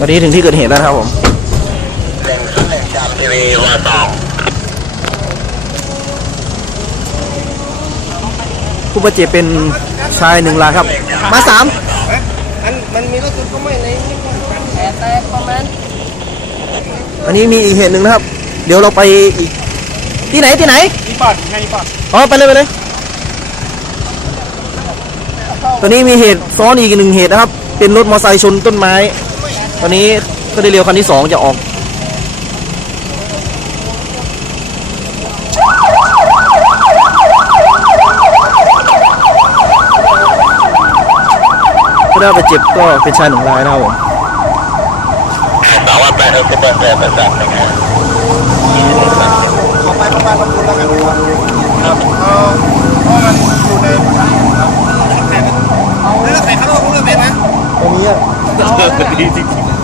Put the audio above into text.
อนนี้ถึงที่เกิดเหตุแล้วนะครับผมหนึ่งศูนย์หนึ่งจากทีวีวสองผู้บาดเจ็บเป็นชายหนึ่งรายครับ มาสามอันมันมีรถจุดก็ไม่ในแผลแตกประมาณอันนี้มีอีกเหตุหนึ่งนะครับ เดี๋ยวเราไปอีกที่ไหนที่ไหนอีปอดไงอีปอดอ๋อไปเลยไปเลยตอนนี้มีเหตุซ้อนอีกหนึ่งเหตุนะครับ เป็นรถมอเตอร์ไซค์ชนต้นไม้ ตอนนี้ก็ได้เรียวคันที่สองจะออก ก็ได้ไปเจ็บก็เป็นชายหนุ่มรายนะครับผมสามวันแปดหกสิบแปดแปดแปดสามหนึ่งห้าขอไปประมาณลำพูนแล้วกันครับครับเอาเพราะมันอยู่ในปากครับ เลื